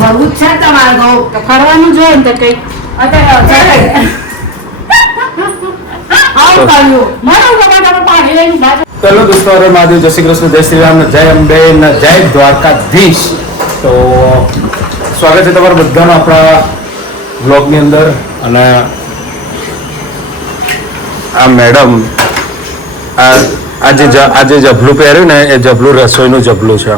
ભરવું જ છે તમારે તો કરવાનું જોઈએ ને તો કઈ અત્યારે ચલો દોસ્તો, હરે મહાદેવ, જય શ્રી કૃષ્ણ, જય શ્રી રામ, જય અંબે, જય દ્વારકાધીશ. તો સ્વાગત છે તમારા બધાનું આપણા બ્લોગની અંદર. અને આ મેડમ આજે જબલું પહેર્યું ને, એ જબલું રસોઈનું જબલું છે.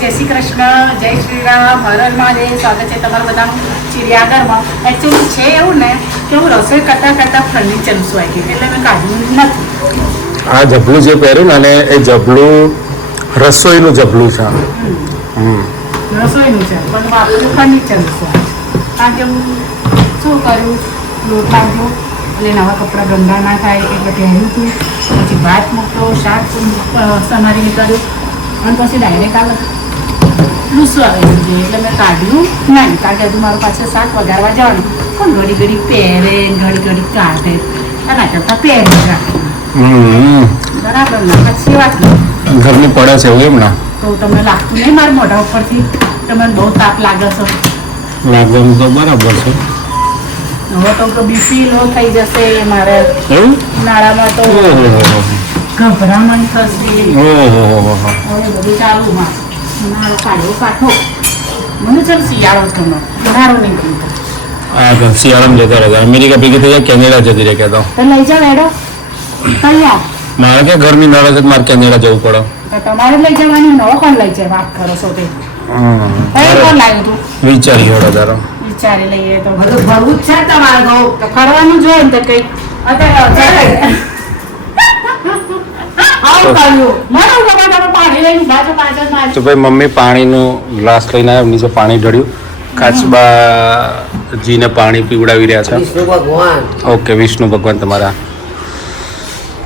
જય શ્રી કૃષ્ણ, જય શ્રી રામ, હર મહાદેવ. સ્વાગત છે તમારા બધાનું ચિડિયાઘરમાં. એકચ્યુઅલી છે એવું ને કે હું રસોઈ કરતાં ફર્નિચર સુવાઈ ગયું એટલે મેં કાઢ્યું નથી. આ જબલું જે પહેર્યું ને, અને એ જબલું રસોઈનું જબલું છે. રસોઈનું છે પણ વાપર્યું ફર્નિચર સુવાય. કારણ કે હું શું કર્યું, લોટ લાગ્યો એટલે નવા કપડાં ગંદા ના થાય એટલે પહેર્યું હતું. પછી ભાત મૂક્યો, શાક સમારી નીકળ્યું અને પછી ડાયરેક્ટ આવે લૂસવા આવી ગયું એટલે મેં કાઢ્યું નહીં. કારણ કે હજુ મારું પાસે શાક વગાડવા જવાનું પણ ઘડી ઘડી પહેરે, ઘડી કાઢે, એના કરતાં પહેરી રાખે બરાબર ને. પછી વાત ઘરની પડે છે એવું એમ ને? તો તમને લાગતું નહીં મારા મોઢા ઉપરથી તમને બહુ તાપ લાગે છે? લાગવાનું તો બરાબર છે. હવે તો બીપી લો થઈ જશે મારે, ઉનાળામાં તો ગભરામણ થશે. હવે બધું ચાલુ માં ઉનાળો કાઢો મને ચાલ શિયાળો જ ગમે, ઉનાળો નહીં ગમતો. હા, શિયાળામાં જતા રહેતા. અમેરિકા ભેગી થઈ જાય, કેનેડા જતી રહે કહેતો. તો લઈ જાવ એડો તૈયાર. મારે કે ઘરની નળ છે, મારે કેનેડા જવું પડે. તો તમારે લઈ જવાની, નવો કોણ લઈ જાય? વાત કરો છો તે કોણ લાવ્યું તું? વિચારી હેડો તારો વિચારી લઈએ તો બધું ભરવું જ છે તમારે તો કરવાનું જોઈએ ને તો કઈ અત્યારે તો ભાઈ મમ્મી પાણીનું ગ્લાસ લઈને આવ્યા, નીચે પાણી ઢળ્યું. કાચબાજીને પાણી પીવડાવી રહ્યા છે. વિષ્ણુ ભગવાન. ઓકે, વિષ્ણુ ભગવાન તમારા.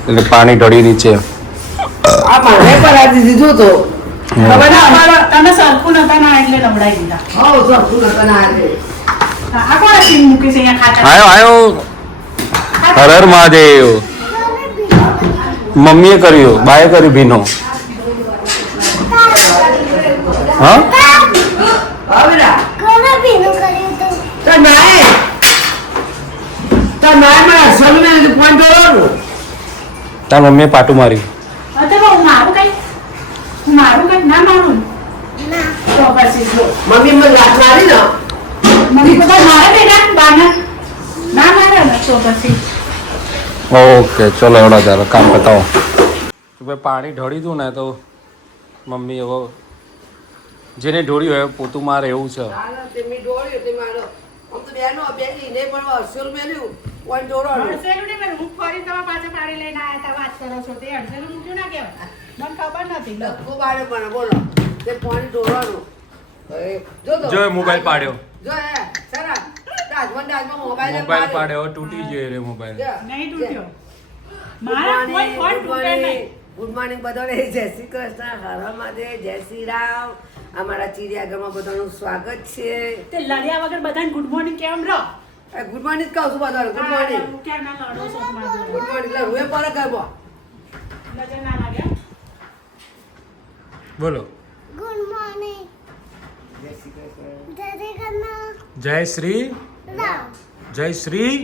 એટલે પાણી ઢળી નીચે. આ મને પરાધી દીધું તો તમે સરખું નતા ના એટલે નવડાવી દીધા. હો સરખું નતા ના એટલે આ કોણ સીન મૂકી છે અહીંયા ખાતા? આયો હર હર મહાદેવ. મમ્મીએ કર્યું, બાએ કર્યું ભીનો. હા, આવેલા તો નાય માં સલમે પોઈન્ટ દોરવાનું. તાર મમ્મીએ પાટું મારી. મારું કઈ ના મારું તો પછી જો મમ્મી મને રાત મારી ને મમ્મી તો મારે બેટા બાના ના મારે ને તો પછી ઓકે, ચલો એવડા ચાલો કામ બતાવો. ભાઈ પાણી ઢળી દઉં ને તો મમ્મી હવે જેને ઢોળ્યું હોય પોતું મારે એવું છે. તેમી ડોળ્યો તે મારો આમ તો બેનો બેની ને પણ 800 મેલ્યું પોઈન્ટ દોરવાનું. અડસેલું ને હું ફરી તમારા પાસે પાણી લઈને આયા તા. વાત કરો છો તે અડસેલું મૂક્યું ના કહેવાય, મને ખબર નથી. લખો બારે પણ બોલો તે પોઈન્ટ દોરવાનું. જો મોબાઈલ પાડ્યો, જો હે સરા રાજમાં મોબાઈલ પાડ્યો, તૂટી ગયો રે મોબાઈલ. નહીં તૂટ્યો મારા કોઈ ફોન તૂટે નહીં. ગુડ મોર્નિંગ બધાને, જય શ્રી કૃષ્ણ, હર હર મહાદેવ, જય શ્રી રામ. અમારા ચિડિયાઘરમાં બધાનું સ્વાગત છે. તે લડ્યા વગર બધાને ગુડ મોર્નિંગ કેમ રહો? ગુડ મોર્નિંગ કહું છું બધાને. ગુડ મોર્નિંગ, કેમ ના લડો છો તમારા જોડે? Good morning. રૂએ પર ગયો નજર ના લાગે? બોલો ગુડ મોર્નિંગ. જય શ્રી કૃષ્ણ. જય શ્રી રામ જય શ્રી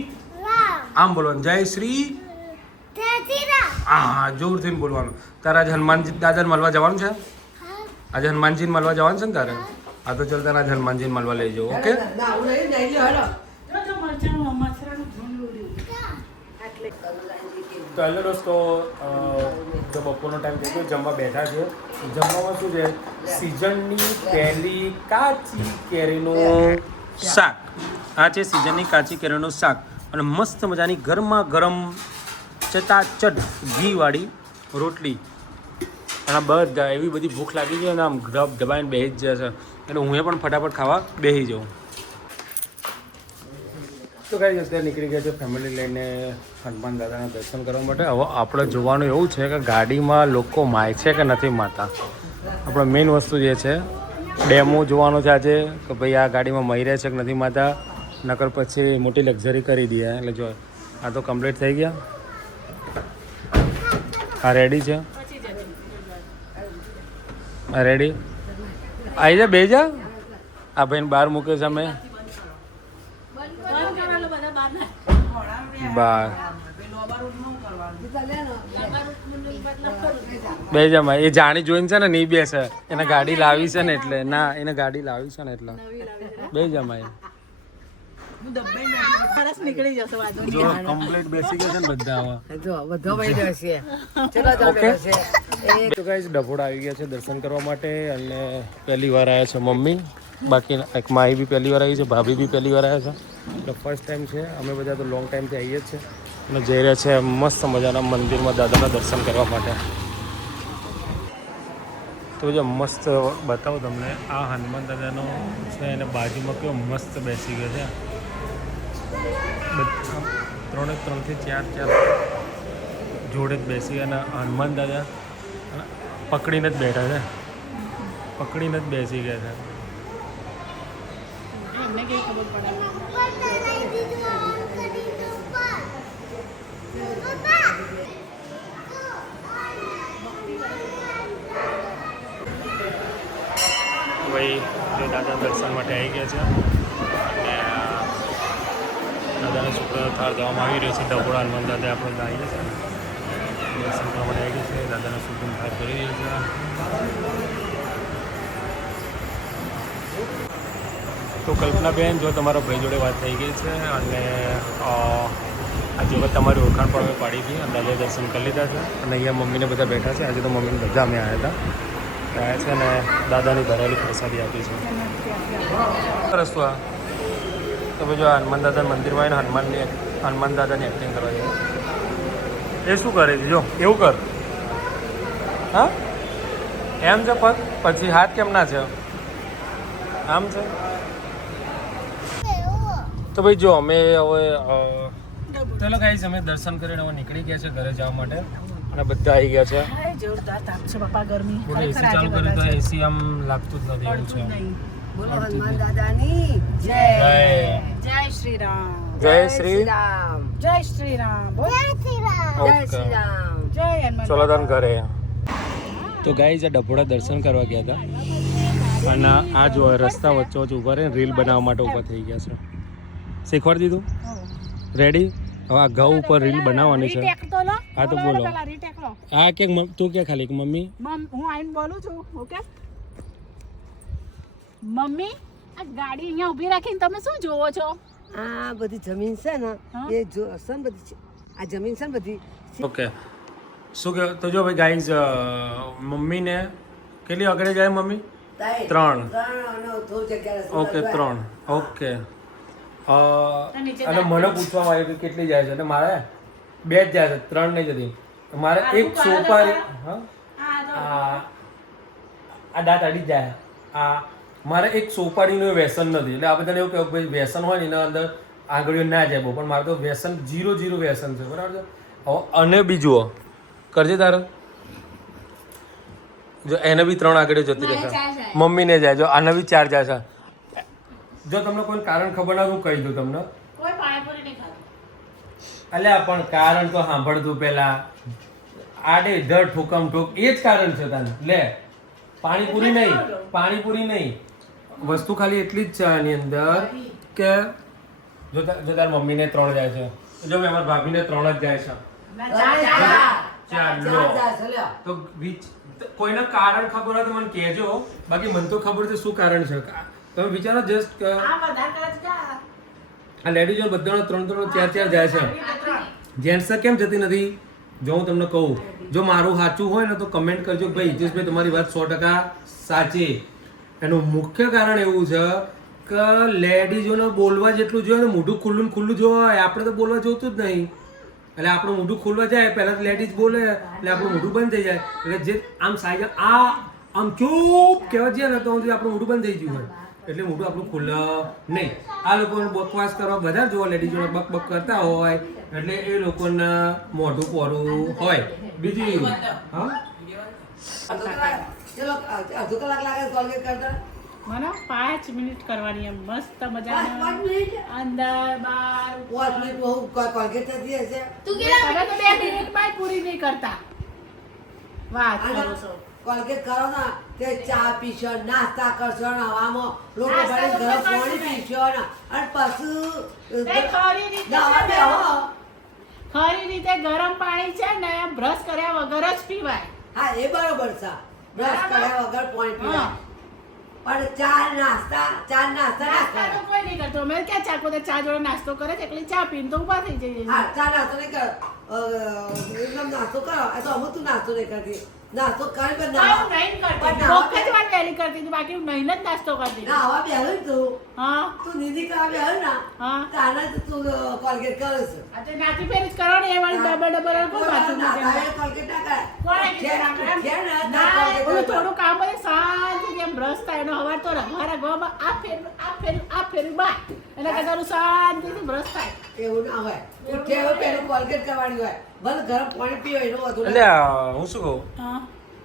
રામ આમ બોલવાનું, જય શ્રી. હા, જોરથી બોલવાનું. તારે આજે હનુમાનજી દાદાને મળવા જવાનું છે? આજે હનુમાનજીને મળવા જવાનું છે ને તારે? હા તો ચાલ તને આજે હનુમાનજીને મળવા લઈ જાઓ. ઓકે, ના હું લઈ જઈ લ્યો હેલો. જો મરચાનું મસરાનું ધૂન ઉડ્યું. તો હેલો દોસ્તો, જો બપોરનો ટાઈમ થઈ ગયો, જમવા બેઠા છે. જમવામાં શું છે? સિઝનની પહેલી કાચી કેરીનું શાક. આ છે સિઝનની કાચી કેરીનું શાક અને મસ્ત મજાની ગરમા ગરમ ચટાચટ ઘીવાળી રોટલી. અને બધા એવી બધી ભૂખ લાગી ગઈ અને આમ ધબ ધબાઈને બેસી જ જશે એટલે હું પણ ફટાફટ ખાવા બેસી જાઉં. તો કાંઈ અત્યારે નીકળી ગયા છે ફેમિલી લઈને હનુમાન દાદાના દર્શન કરવા માટે. હવે આપણે જોવાનું એવું છે કે ગાડીમાં લોકો માય છે કે નથી માતા. આપણે મેઇન વસ્તુ જે છે ડેમો જોવાનો છે આજે કે ભાઈ આ ગાડીમાં મહી રહે છે કે નથી માતા. નકર પછી મોટી લક્ઝરી કરી દઈએ. એટલે જો આ તો કમ્પ્લીટ થઈ ગયા. આ રેડી છે? આ રેડી? આવી જા બે જા આ ભાઈને બહાર મૂકે છે અમે બાર બે જમા એ જાણી જોઈને છે ને નહીં બેસે એને ગાડી લાવી છે ને એટલે ના એને ગાડી લાવી છે ને એટલે બે જમાય જો કમ્પ્લીટ બેસી ગયા છે ને બધા આવા જો બધો વહી ગયો છે ચલો ચાલો ઓકે. છે તો ગાઈસ ડભોડા આવી ગયા છે દર્શન કરવા માટે અને પહેલી વાર આવ્યા છે મમ્મી બાકી એક માહી બી પહેલી વાર આવી છે ભાભી બી પહેલી વાર આવ્યા છે એટલે ફર્સ્ટ ટાઈમ છે અમે બધા તો લોંગ ટાઈમથી આવીએ જ છે અને જઈ રહ્યા છે મસ્ત મજાના મંદિરમાં દાદાના દર્શન કરવા માટે તો જો મસ્ત બતાવો તમને આ હનુમાન દાદાનો છે એને બાજુમાં કેવો મસ્ત બેસી ગયો છે બધા ત્રણથી ચાર જોડે જ બેસી અને હનુમાન દાદા પકડીને જ બેઠા છે પકડીને જ બેસી ગયા છે એમને કઈ ખબર પડે ઉપર ચડાઈ દીધું આમ કરીને ઉપર. પપ્પા ભાઈ જો દાદા દર્શન માટે આવી ગયા છે અને દાદાને શુક્ર થાળ દેવામાં આવી રહ્યો છે ડભોડા હનુમાન દાદા આપણે આવી છે દર્શન કરવા માટે આવી ગયા છે દાદાને શુક્ર થાળ કરી રહ્યો છે તો કલ્પનાબેન જો તમારા ભાઈ જોડે વાત થઈ ગઈ છે અને આજે વખત તમારી ઓળખાણ પણ અમે પાડી હતી અને દાદાએ દર્શન કરી લીધા છે અને અહીંયા મમ્મીને બધા બેઠા છે આજે તો મમ્મીને બધા અમે આવ્યા છે અને દાદાની ભરેલી પ્રસાદી આપી છે રસ્તો આ તો ભાઈ જો હનુમાન દાદા મંદિરમાં આવીને હનુમાન દાદાની એક્ટિંગ કરવા જાય એ શું કરે છે જો એવું કર હા એમ છે પગ પછી હાથ કેમ ના છે આમ છે તો ભાઈ જો અમે હવે ચલો ગાઈસ અમે દર્શન કરીને હવે નીકળી ગયા છે ઘરે જવા માટે અને બધા આવી ગયા છે જોરદાર તાપ છે બાપા ગરમી બોલો એસી ચાલુ કર્યું તો એસી આમ લાગતું જ નથી એવું છે બોલો હનુમાન દાદાની જય જય શ્રી રામ જય શ્રી રામ જય શ્રી રામ બોલ જય શ્રી રામ. જય શ્રી રામ જય હનુમાન ચલો તને ઘરે તો ગાઈસ આ ડભોડા દર્શન કરવા ગયા હતા અને આ જો રસ્તા વચ્ચે વચ્ચે ઊભા રહીને રીલ બનાવવા માટે ઊભા થઈ ગયા છે શીખવાડી દીધું રેડી હવે આ ઘઉં ઉપર રીલ બનાવવાની છે રીટેક તો લો હા તો બોલો પેલા રીટેક લો હા કે તું કે ખાલી કે મમ્મી હું આઈને બોલું છું ઓકે મમ્મી આ ગાડી અહીંયા ઊભી રાખીને તમે શું જોવો છો આ બધી જમીન છે ને હા? એ જો છે ને બધી છે. આ જમીન છે ને બધી ઓકે શું કે તો જો ભાઈ ગાઈઝ મમ્મીને કેટલી આગળ જાય મમ્મી ત્રણ. અને થોડી જગ્યા ઓકે 3 ઓકે અને મને પૂછવામાં આવ્યું કે કેટલી જાય છે એટલે મારે 2 જ જાય છે 3 નહીં જતી મારે એક સોપારી હા આ દાંત અડી જાય આ મારે એક સોપારીનું વ્યસન નથી એટલે આ બધાને એવું કહેવું ભાઈ વ્યસન હોય ને એના અંદર આંગળીઓ ના જાય બહુ પણ મારે તો વ્યસન 0 વ્યસન છે બરાબર છે હવે અને બીજું કરજે તારે જો એને બી 3 આગળ જતી રહેશે મમ્મીને જાય જો આને બી 4 જાય છે જો તમને કોઈ કારણ ખબર ના હું કહી દઉં તમને કોઈ પાણીપુરી નહીં ખાતું અલ્યા પણ કારણ તો સાંભળતું પેલા આડે ધડ ઠોકમ ઠોક એ જ કારણ છે તને લે પાણીપુરી નહીં વસ્તુ ખાલી એટલી જ છે આની અંદર કે જો તાર મમ્મીને 3 જાય છે જો અમારા ભાભીને 3 જ જાય છે ચાલો તો કોઈને કારણ ખબર હોય તો મને કહેજો બાકી મને તો ખબર છે શું કારણ છે તમે વિચારો જસ્ટ આ લેડીઝો બધાનો 3 4 જાય છે જેન્ટ્સ કેમ જતી નથી જો હું તમને કહું જો મારું સાચું હોય ને તો કમેન્ટ કરજો ભાઈ હિતેશભાઈ તમારી વાત 100% સાચી એનું મુખ્ય કારણ એવું છે કે લેડીઝોને બોલવા જેટલું જોઈએ ને મોઢું ખુલ્લું જોવાય આપણે તો બોલવા જોતું જ નહીં એટલે આપણું મોઢું ખોલવા જાય પહેલાં લેડીઝ બોલે એટલે આપણું મોઢું બંધ થઈ જાય એટલે જે આમ સાઈડ આમ ચૂપ કહેવા જઈએ ને તો આપણું મોઢું બંધ થઈ ગયું હોય એટલે મોઢું આપણું ખુલ્લે નહીં આ લોકોને બકવાસ કરવા બધા જોવા લેડીઝોને બક કરતા હોય એટલે એ લોકોને મોઢું પોરું હોય બીજું હા ચલો અડધો કલાક લાગે કોલગેટ કરતા મને 5 મિનિટ કરવાની એમ મસ્ત મજાના 5 મિનિટ અંદર બાર 5 મિનિટ બહુ કોલગેટ થતી હશે તમે તો 2 મિનિટમાં પૂરી નહીં કરતા વાત કરો છો કોલગેટ કરો ને તે ચા પીશો નાસ્તા કરશો ને હવામાં લોકો નાસ્તા ભરીને તો ગરમ કરશો પાણી જ નહીં. પીશો ને અને પાછું એ ખરી રીતે નાવા છે ને, બેહો. ખરી રીતે ગરમ પાણી છે ને બ્રશ કર્યા વગર જ પીવાય. હા એ બરોબર છે બ્રશ બરાબર. કર્યા વગર પાણી પીવાય હા. પણ ચા નાસ્તા ના નાસ્તા કરે તો કોઈ નહીં કરતો. મેં ક્યાં ચા પોતે ચા જોડે નાસ્તો કરે છે એકલી ચા પીને તો ઊભા થઈ જઈએ. હા ચા નાસ્તો નહીં કર એકદમ નાસ્તો કરો આ તો અમુક તું નાસ્તો નહીં કરતી નાસ્તો કરી પણ કાંઈ હું નહીં કરતી. પણ કોક જ વાર વહેલી કરતી હતી, બાકી હું નહીં જ નાસ્તો કરતી. નાવા બેહો ને તું હા તું નીંદી કરવા બેહો ને હા. તાને તો તું કોલગેટ કરે છે આ તો નાતી ફેરી જ કરો ને એ વાળી ડબલ કોણ પાછું મૂકે? કોણે કીધું ના કરે? ના, ઓલું થોડું કામ હોય શાંતિથી એમ બ્રશ થાય એનો અવાજ તો રઘવા રઘવામાં આ ફેરું બા એના કરતાં ઓલું શાંતિથી બ્રશ થાય. એવું ના હોય ઉઠે હવે પેલું કોલગેટ કરવાની હોય ભલે ગરમ પાણી પીવો એનું વધુ એટલે હું શું કહું હા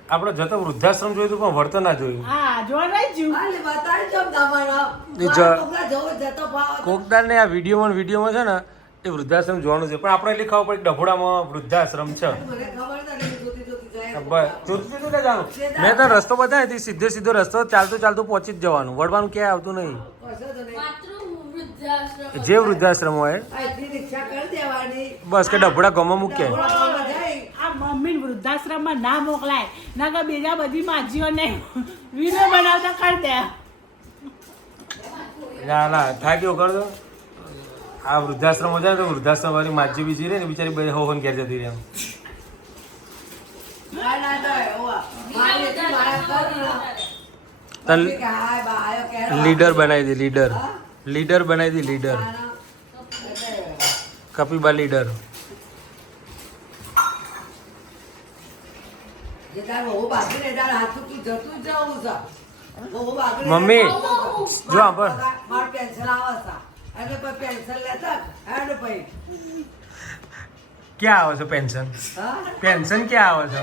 આપણે જતો વૃદ્ધાશ્રમ જોયું હતું પણ વર્તન ના જોયું હા જોવા રહી જ જ્યું. હાલે બતાવી જો તમારો એ જ- છોકરા જવો જતો ભાવ કોકદારને આ વિડીયોમાં છે ને એ વૃદ્ધાશ્રમ જોવાનું છે પણ આપણે એટલી ખબર પડી કે ડભોડામાં વૃદ્ધાશ્રમ છે મને ખબર નથી જોતી જોતી જાય બસ જોતું જોતું જાણું મેં તો રસ્તો બતાવી હતી સીધો રસ્તો ચાલતું પહોંચી જ જવાનું વળવાનું ક્યાંય આવતું નહીં કશો તો નહીં જે વૃદ્ધાશ્રમ હોય અહીંથી રિક્ષા કરી દેવાની બસ કે ડભોડા ગામમાં મૂકે ડભોડા જાય આ મમ્મીને વૃદ્ધાશ્રમમાં ના મોકલાય ના કે બીજા બધી માજીઓને વિડીયો બનાવતા કરી દે. ના થાય કેવું કરજો આ વૃદ્ધાશ્રમ જાય તો વૃદ્ધાશ્રમ વાળી માજી બીજી રહે ને બિચારી બે હોવન ઘેર જતી રહે ના જાય ઓવા મારી એટલી મારા કર તન ને કે હાય બા આયો કે લીડર બનાવી દે લીડર બનાવી દે લીડર કપિબા લીડર જે તાર બહુ બાકી ને તાર હાથ ચૂકી જતું જ જવું છે બહુ બાકી મમ્મી, જો આ પર. મારું પેન્શન આવે છે એટલે કોઈ પેન્શન લેતા હેડ ભાઈ ક્યાં આવે છે પેન્શન હા પેન્શન ક્યાં આવે છે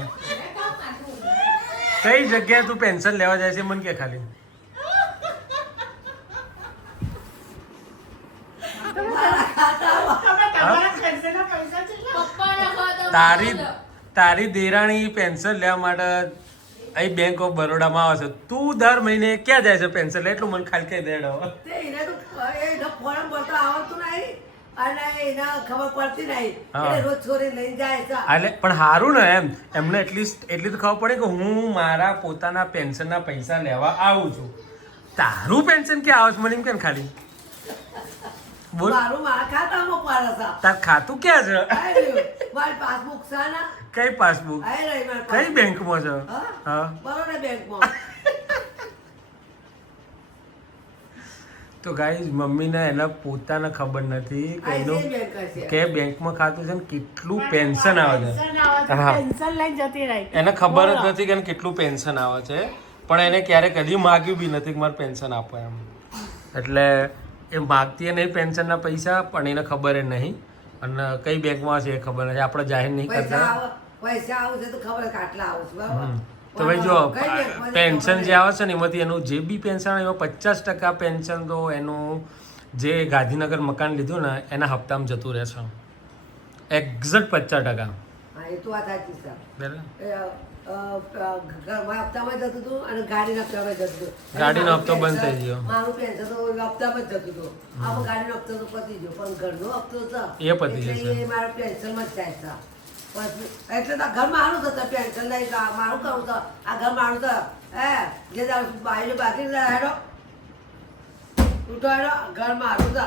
કઈ જગ્યાએ તું પેન્શન લેવા જાય છે મને કે ખાલી મારા ખાતામાં તમે તમારા ખર્ચેના પૈસા કેટલા? તારી દેરાણી પેન્શન લેવા માટે અહીં બેંક ઓફ બરોડામાં આવે છે તું દર મહિને ક્યાં જાય છે પેન્શન લે એટલું મને ખાલી કહી દે હવે. તે એને તો એનો ફોર્મ ભરતા આવડતું નહીં અને એને ખબર પડતી નહીં હા. એટલે રોજ છોરી લઈને જાય છે એટલે પણ સારું ને એમને એટલી તો ખબર પડે કે હું મારા પોતાના પેન્શનના પૈસા લેવા આવું છું તારું પેન્શન ક્યાં આવે છે મને એમ કેમ ખાલી બોલ મારું મારા ખાતામાં પડે છે તાર ખાતું ક્યાં છે આઈ રહ્યું. મારી પાસબુક છે ને કઈ પાસબુક આઈ રહી મારી કઈ પાસબુક. બેંકમાં છે હા? હા બરોડા બેંકમાં તો ગાઈઝ મમ્મીને એના પોતાને ખબર નથી કે એનું ICICI બેંક હશે. કે બેંકમાં ખાતું છે ને કેટલું પેન્શન આવે છે પેન્શન આવે છે, હા. પેન્શન લઈને જતી રહી. એને ખબર જ બોલો. નથી કે એને કેટલું પેન્શન આવે છે પણ એને ક્યારે કદી માગ્યું બી નથી કે મારે પેન્શન આપો એમ એટલે એ માગતી નહીં પેન્શનના પૈસા પણ એને ખબર જ નહીં અને કઈ બેંકમાં છે એ ખબર નથી આપણે જાહેર નહીં કરતા પૈસા આવું છે તો ખબર કે આટલા આવું છે બરાબર તો ભાઈ જો કઈ બેંકમાં છે પેન્શન ખબર જે આવે છે ને એમાંથી એનું જે બી પેન્શન આવે એમાં 50% પેન્શન તો એનું જે ગાંધીનગર મકાન લીધું ને એના હપ્તામાં જતું રહેશે એક્ઝેક્ટ 50%. હા એ તો વાત સાચી છે બરાબર ઘરમાં હપ્તામાં જતું હતું અને ગાડીના હપ્તામાં જતું હતું ગાડીનો હપ્તો બંધ થઈ ગયો. મારું પેન્શન તો હપ્તામાં જ જતું હતું આમાં ગાડીનો હપ્તો તો પતી ગયો પણ ઘરનો હપ્તો છે એ પતી એટલે જશે. એ મારા પેન્શનમાં જ જાય છે પછી એટલે તો ઘર મારું છે તો પેન્શન લઈ તો આ મારું કરું તો આ ઘર મારું તો હે જે તારું બાયલું બાકી રહે હેડો ઉઠો હેડો ઘર મારું છે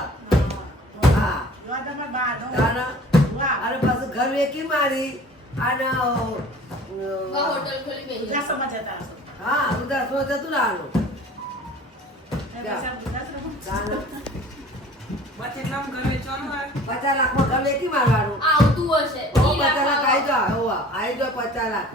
હા જો આ તમારા બાનો. તારા વાહ. અને પાછું ઘર વેકી મારી અને વૃદ્ધાશ્રમમાં જતા હશો. હા ઉદાસમાં જતું રહેવાનું એ પૈસા વૃદ્ધાશ્રમમાં? તારા આવતું 50 લાખમાં ઘર વેકી મારવાનું હશે 50 લાખ આવી જાય 50 લાખ